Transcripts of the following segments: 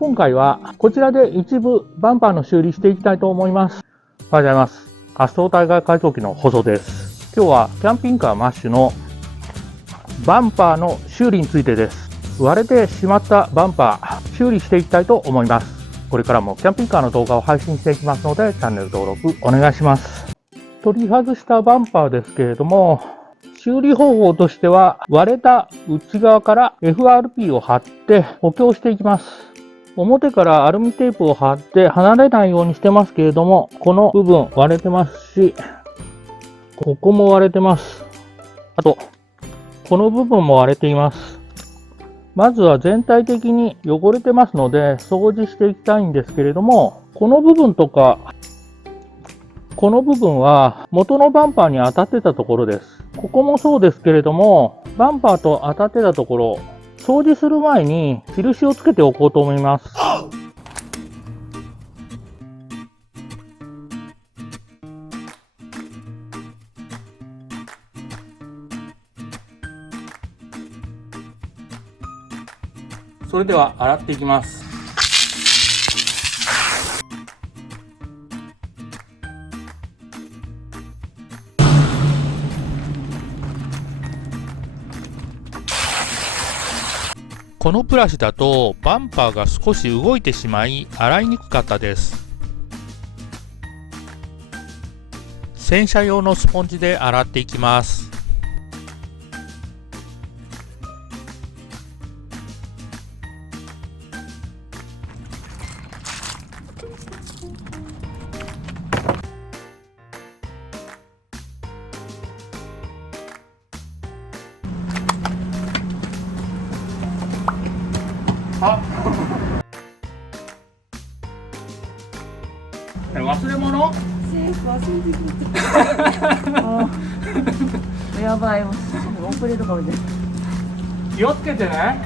今回はこちらで一部バンパーの修理していきたいと思います。おはようございます。滑走体外改造機の細です。今日はキャンピングカーマッシュのバンパーの修理についてです。割れてしまったバンパー修理していきたいと思います。これからもキャンピングカーの動画を配信していきますので、チャンネル登録お願いします。取り外したバンパーですけれども、修理方法としては割れた内側から FRP を貼って補強していきます。表からアルミテープを貼って離れないようにしてますけれども、この部分割れてますし、ここも割れてます。あと、この部分も割れています。まずは全体的に汚れてますので掃除していきたいんですけれども、この部分とか、この部分は元のバンパーに当たってたところです。ここもそうですけれども、バンパーと当たってたところ、掃除する前に印をつけておこうと思います。それでは洗っていきます。このブラシだとバンパーが少し動いてしまい洗いにくかったです。洗車用のスポンジで洗っていきます。忘れ物？忘れてきた。やばい、もう遅れるかもしれない。気をつけてね。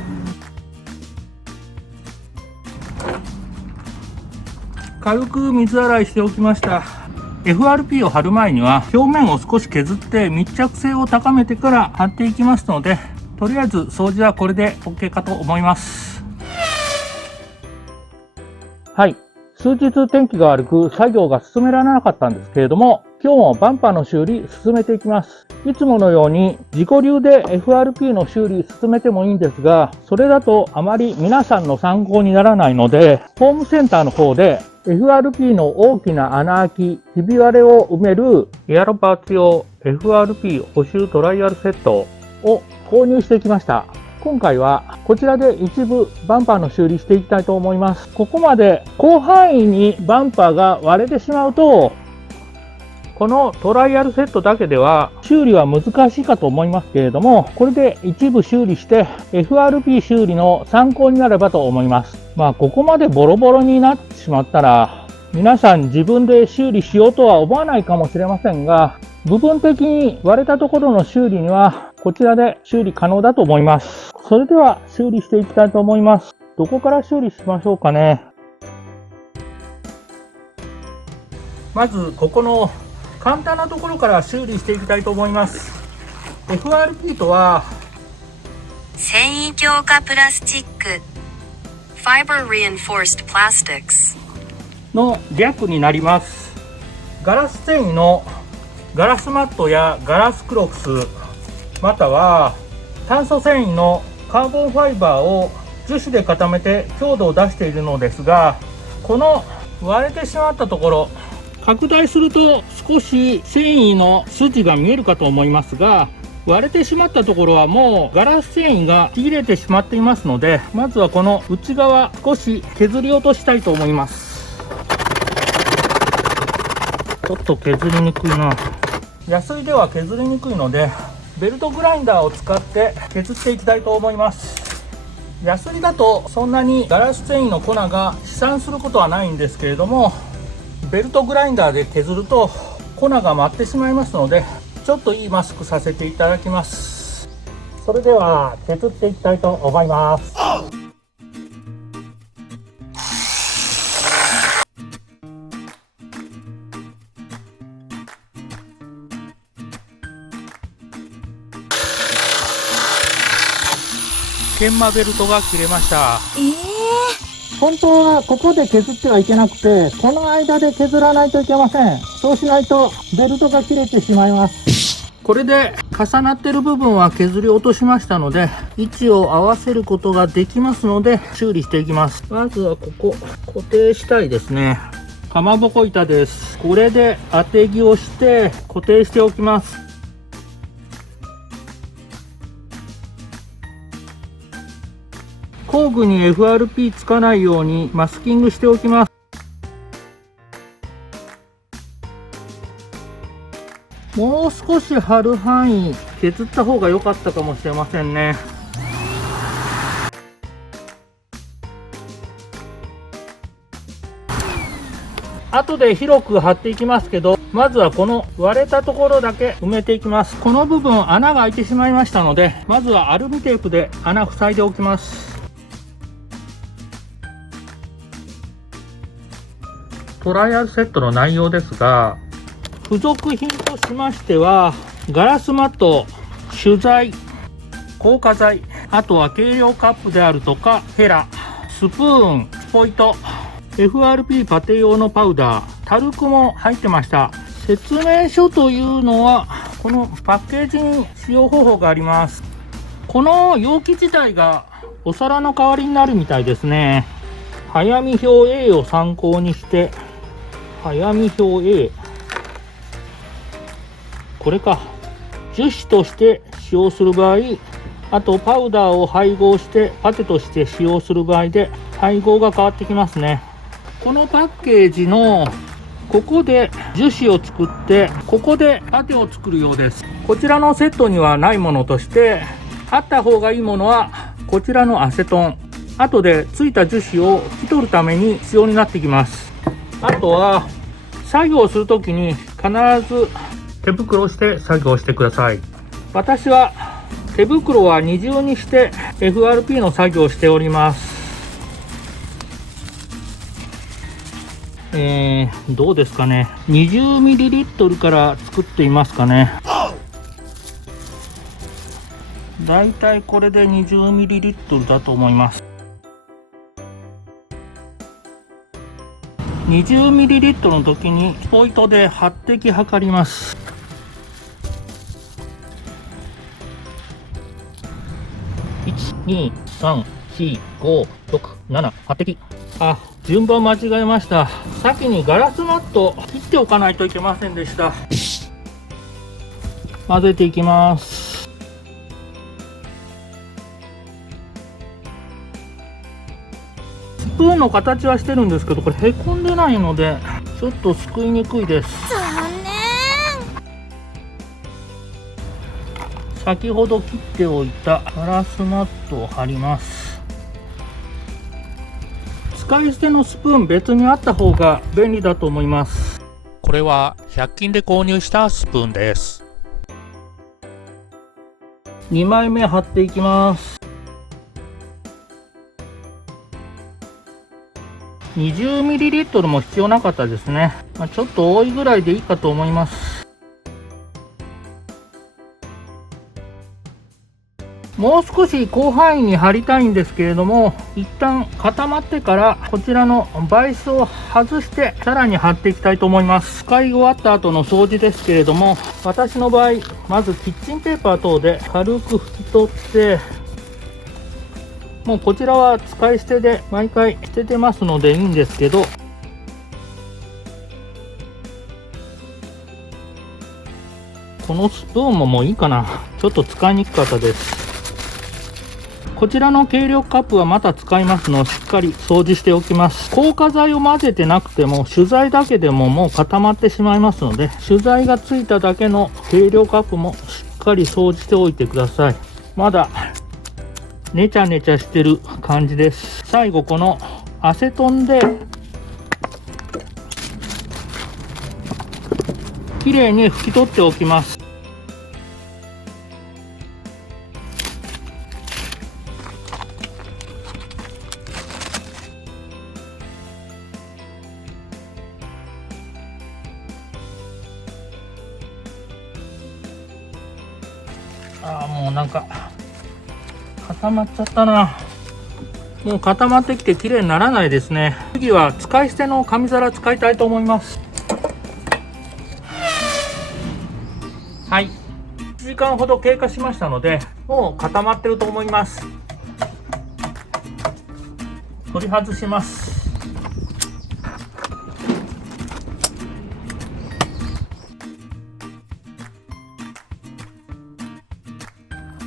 軽く水洗いしておきました。FRP を貼る前には表面を少し削って密着性を高めてから貼っていきますので、とりあえず掃除はこれで OK かと思います。はい。数日天気が悪く作業が進められなかったんですけれども、今日もバンパーの修理進めていきます。いつものように自己流で FRP の修理進めてもいいんですが、それだとあまり皆さんの参考にならないので、ホームセンターの方で FRP の大きな穴開き、ひび割れを埋めるエアロパーツ用 FRP 補修トライアルセットを購入してきました。今回はこちらで一部バンパーの修理していきたいと思います。ここまで広範囲にバンパーが割れてしまうと、このトライアルセットだけでは修理は難しいかと思いますけれども、これで一部修理して FRP 修理の参考になればと思います。ここまでボロボロになってしまったら、皆さん自分で修理しようとは思わないかもしれませんが、部分的に割れたところの修理にはこちらで修理可能だと思います。それでは修理していきたいと思います。どこから修理しましょうかね。まずここの簡単なところから修理していきたいと思います。 FRP とは繊維強化プラスチック Fiber Reinforced Plastics の略になります。ガラス繊維のガラスマットやガラスクロス、または炭素繊維のカーボンファイバーを樹脂で固めて強度を出しているのですが、この割れてしまったところ、拡大すると少し繊維の筋が見えるかと思いますが、割れてしまったところはもうガラス繊維がちぎれてしまっていますので、まずはこの内側少し削り落としたいと思います。ちょっと削りにくいな。ヤスリでは削りにくいのでベルトグラインダーを使って削っていきたいと思います。ヤスリだとそんなにガラス繊維の粉が飛散することはないんですけれども、ベルトグラインダーで削ると粉が舞ってしまいますので、ちょっといいマスクさせていただきます。それでは削っていきたいと思います。研磨ベルトが切れました。本当はここで削ってはいけなくて、この間で削らないといけません。そうしないとベルトが切れてしまいます。これで重なってる部分は削り落としましたので、位置を合わせることができますので、修理していきます。まずはここ、固定したいですね。かまぼこ板です。これで当て木をして固定しておきます。工具に FRP つかないようにマスキングしておきます。もう少し張る範囲削った方が良かったかもしれませんね。後で広く貼っていきますけど、まずはこの割れたところだけ埋めていきます。この部分穴が開いてしまいましたので、まずはアルミテープで穴塞いでおきます。トライアルセットの内容ですが、付属品としましては、ガラスマット、取材、硬化剤、あとは計量カップであるとかヘラ、スプーン、スポイト、FRP パテ用のパウダー、タルクも入ってました。説明書というのはこのパッケージに使用方法があります。この容器自体がお皿の代わりになるみたいですね。早見表 A を参考にして、早見表 A、 これか。樹脂として使用する場合、あとパウダーを配合してパテとして使用する場合で配合が変わってきますね。このパッケージのここで樹脂を作って、ここでパテを作るようです。こちらのセットにはないものとして、あった方がいいものはこちらのアセトン、後でついた樹脂を拭き取るために必要になってきます。あとは作業するときに必ず手袋をして作業してください。私は手袋は二重にして FRP の作業をしております。どうですかね。20ml から作っていますかね。だいたいこれで 20ml だと思います。20ml の時にスポイトで8滴測ります。1、2、3、4、5、6、7、8滴。あ、順番間違えました。先にガラスマット切っておかないといけませんでした。混ぜていきます。スプーンの形はしてるんですけど、これへこんでないのでちょっとすくいにくいです。先ほど切っておいたガラスマットを貼ります。使い捨てのスプーン別にあった方が便利だと思います。これは100均で購入したスプーンです。2枚目貼っていきます。20ml も必要なかったですね。ちょっと多いぐらいでいいかと思います。もう少し広範囲に貼りたいんですけれども、一旦固まってからこちらのバイスを外してさらに貼っていきたいと思います。使い終わった後の掃除ですけれども、私の場合まずキッチンペーパー等で軽く拭き取って、もうこちらは使い捨てで毎回捨ててますのでいいんですけど、このスプーンももういいかな。ちょっと使いにくかったです。こちらの計量カップはまた使いますので、しっかり掃除しておきます。硬化剤を混ぜてなくても、取材だけでももう固まってしまいますので、取材がついただけの計量カップもしっかり掃除しておいてください。まだネチャネチャしてる感じです。最後このアセトンできれいに拭き取っておきます。もうなんか固まっちゃったな。もう固まってきて綺麗にならないですね。次は使い捨ての紙皿使いたいと思います。はい、1時間ほど経過しましたので、もう固まってると思います。取り外します。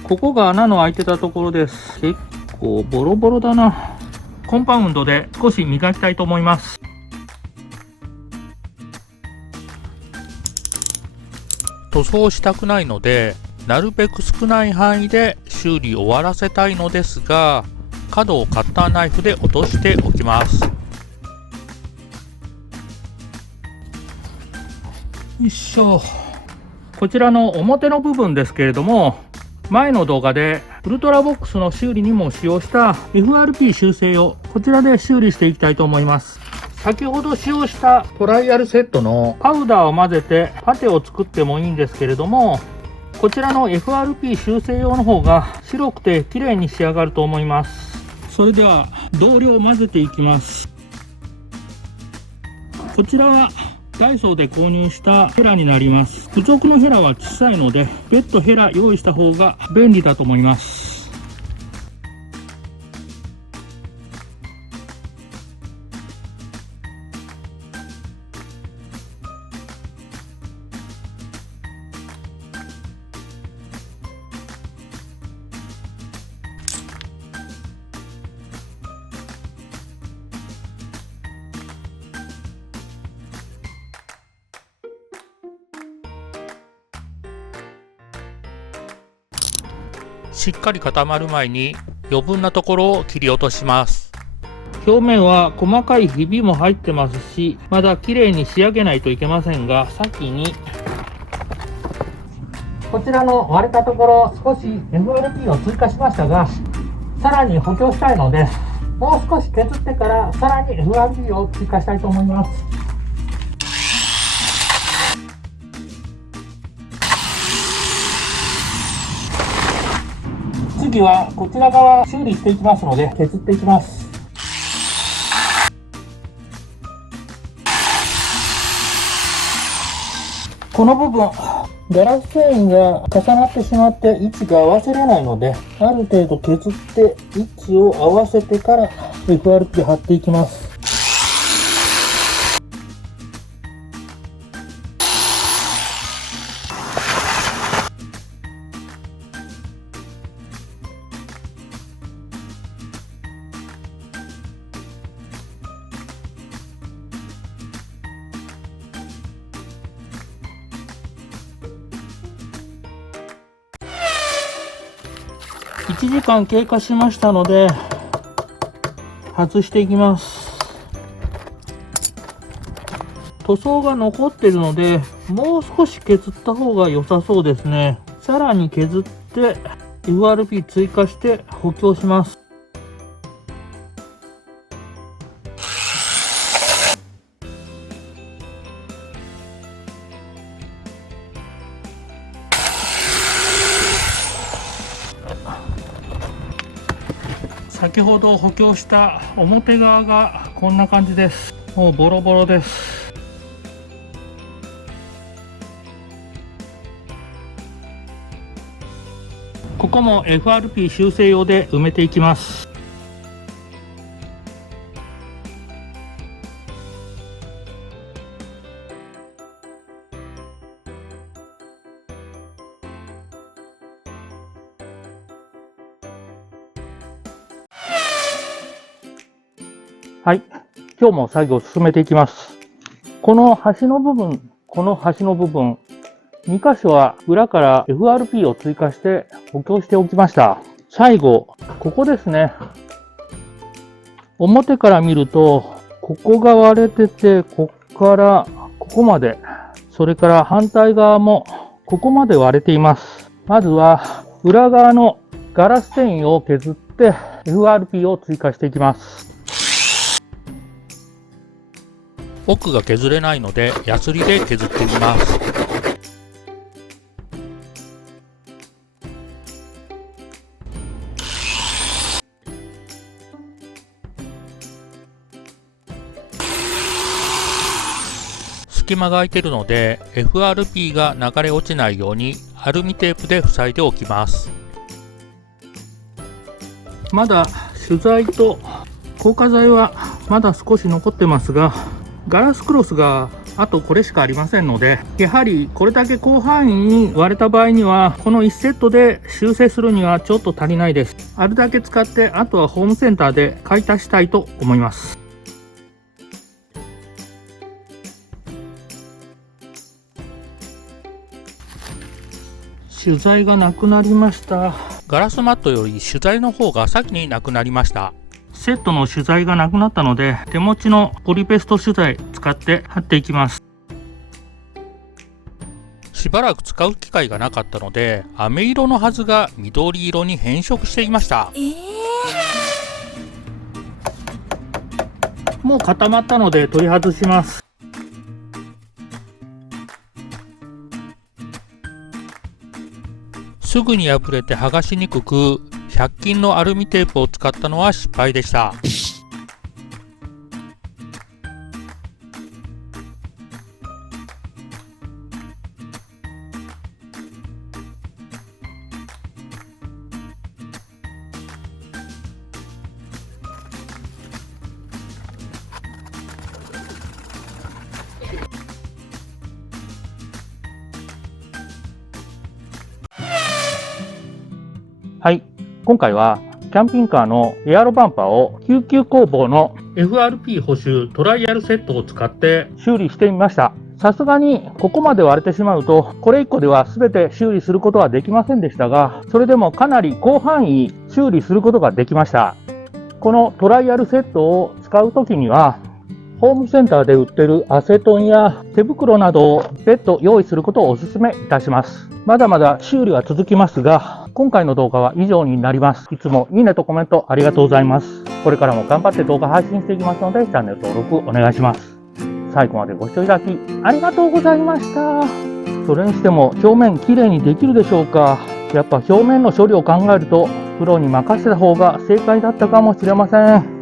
ここが穴の開いてたところです。結構ボロボロだな。コンパウンドで少し磨きたいと思います。塗装したくないので、なるべく少ない範囲で修理終わらせたいのですが、角をカッターナイフで落としておきます。よいしょ。こちらの表の部分ですけれども、前の動画でウルトラボックスの修理にも使用した FRP 修正用、こちらで修理していきたいと思います。先ほど使用したトライアルセットのパウダーを混ぜてパテを作ってもいいんですけれども、こちらの FRP 修正用の方が白くて綺麗に仕上がると思います。それでは同量混ぜていきます。こちらはダイソーで購入したヘラになります。付属のヘラは小さいので別途ヘラ用意した方が便利だと思います。しっかり固まる前に余分なところを切り落とします。表面は細かいひびも入ってますし、まだ綺麗に仕上げないといけませんが、先にこちらの割れたところ少し FRP を追加しましたが、さらに補強したいので、もう少し削ってからさらに FRP を追加したいと思います。次はこちら側修理していきますので削っていきます。この部分ガラス繊維が重なってしまって位置が合わせれないので、ある程度削って位置を合わせてから FRP 貼っていきます。1時間経過しましたので外していきます。塗装が残っているのでもう少し削った方が良さそうですね。さらに削って FRP 追加して補強します。先ほど補強した表側がこんな感じです。もうボロボロです。ここも FRP 修正用で埋めていきます。はい。今日も作業を進めていきます。この端の部分、2箇所は裏から FRP を追加して補強しておきました。最後、ここですね。表から見ると、ここが割れてて、ここからここまで、それから反対側もここまで割れています。まずは裏側のガラス繊維を削って FRP を追加していきます。奥が削れないのでヤスリで削ってみます。隙間が空いているので FRP が流れ落ちないようにアルミテープで塞いでおきます。まだ取材と硬化剤はまだ少し残ってますが、ガラスクロスがあとこれしかありませんので、やはりこれだけ広範囲に割れた場合にはこの1セットで修正するにはちょっと足りないです。あるだけ使ってあとはホームセンターで買い足したいと思います。取材がなくなりました。ガラスマットより取材の方が先になくなりました。セットの取材がなくなったので、手持ちのポリペスト取材使って貼っていきます。しばらく使う機会がなかったので、飴色のはずが緑色に変色していました。もう固まったので取り外します。すぐに破れて剥がしにくく、100均のアルミテープを使ったのは失敗でした。はい。今回はキャンピングカーのエアロバンパーを99工房の FRP 補修トライアルセットを使って修理してみました。さすがにここまで割れてしまうと、これ1個では全て修理することはできませんでしたが、それでもかなり広範囲修理することができました。このトライアルセットを使うときには、ホームセンターで売ってるアセトンや手袋などを別途用意することをお勧めいたします。まだまだ修理は続きますが、今回の動画は以上になります。いつもいいねとコメントありがとうございます。これからも頑張って動画配信していきますので、チャンネル登録お願いします。最後までご視聴いただきありがとうございました。それにしても表面きれいにできるでしょうか。やっぱ表面の処理を考えるとプロに任せた方が正解だったかもしれません。